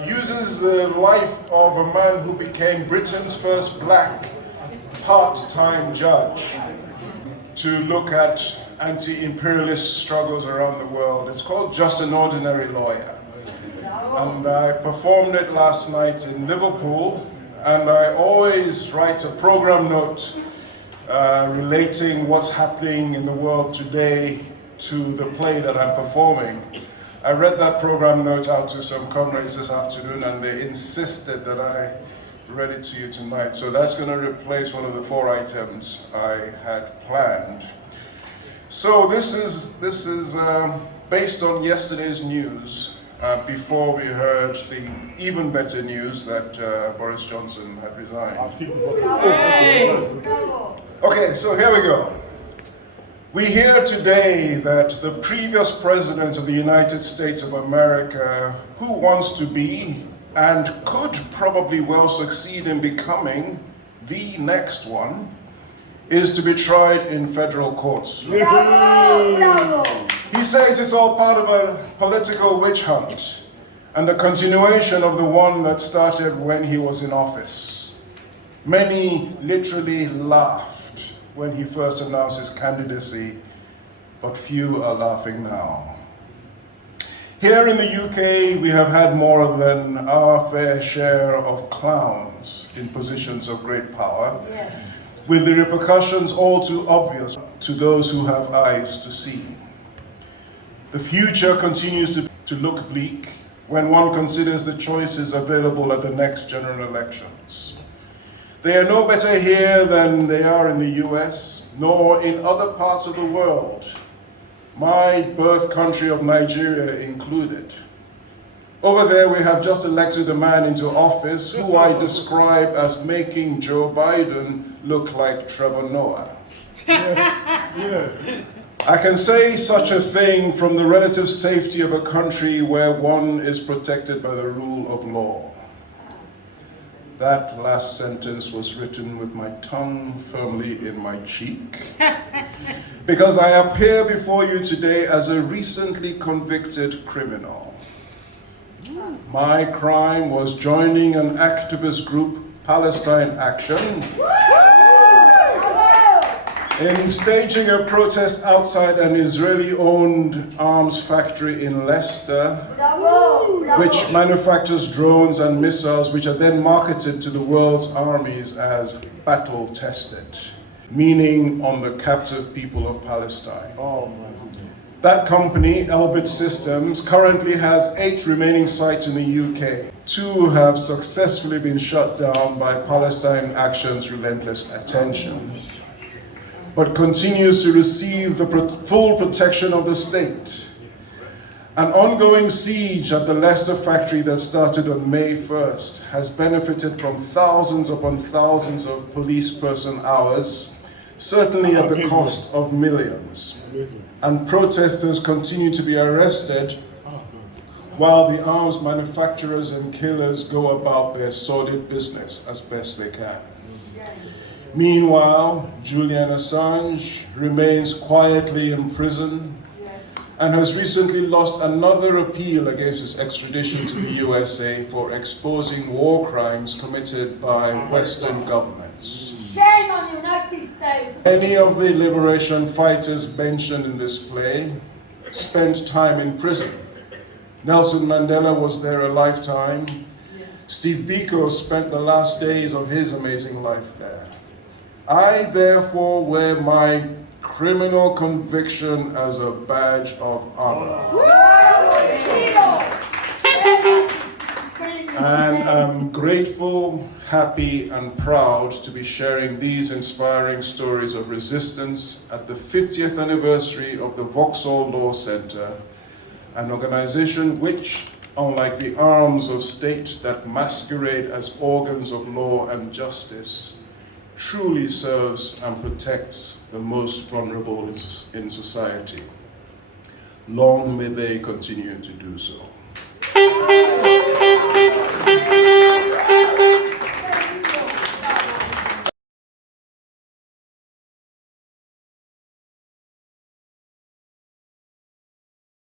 Uses the life of a man who became Britain's first black part-time judge to look at anti-imperialist struggles around the world. It's called Just an Ordinary Lawyer. And I performed it last night in Liverpool, and I always write a program note relating what's happening in the world today to the play that I'm performing. I read that program note out to some comrades this afternoon, and they insisted that I read it to you tonight. So that's going to replace one of the 4 items I had planned. So this is based on yesterday's news, before we heard the even better news that Boris Johnson had resigned. Okay, so here we go. We hear today that the previous president of the United States of America, who wants to be and could probably well succeed in becoming the next one, is to be tried in federal courts. Bravo, bravo. He says it's all part of a political witch hunt and a continuation of the one that started when he was in office. Many literally laughed when he first announced his candidacy, but few are laughing now. Here in the UK, we have had more than our fair share of clowns in positions of great power, Yes. with the repercussions all too obvious to those who have eyes to see. The future continues to look bleak when one considers the choices available at the next general elections. They are no better here than they are in the US, nor in other parts of the world, my birth country of Nigeria included. Over there, we have just elected a man into office who I describe as making Joe Biden look like Trevor Noah. Yes. Yes. I can say such a thing from the relative safety of a country where one is protected by the rule of law. That last sentence was written with my tongue firmly in my cheek, because I appear before you today as a recently convicted criminal. My crime was joining an activist group, Palestine Action, in staging a protest outside an Israeli-owned arms factory in Leicester, Bravo, bravo. which manufactures drones and missiles which are then marketed to the world's armies as battle-tested, meaning on the captive people of Palestine. Oh my goodness. That company, Elbit Systems, currently has 8 remaining sites in the UK. 2 have successfully been shut down by Palestine Action's relentless attention, but continues to receive the full protection of the state. An ongoing siege at the Leicester factory that started on May 1st has benefited from thousands upon thousands of police person hours, certainly at the cost of millions. And protesters continue to be arrested while the arms manufacturers and killers go about their sordid business as best they can. Meanwhile, Julian Assange remains quietly in prison and has recently lost another appeal against his extradition to the USA for exposing war crimes committed by Western governments. Shame on the United States. Many of the liberation fighters mentioned in this play spent time in prison. Nelson Mandela was there a lifetime. Steve Biko spent the last days of his amazing life there. I therefore wear my criminal conviction as a badge of honor. And I'm grateful, happy, and proud to be sharing these inspiring stories of resistance at the 50th anniversary of the Vauxhall Law Center, an organization which, unlike the arms of state that masquerade as organs of law and justice, truly serves and protects the most vulnerable in society. Long may they continue to do so.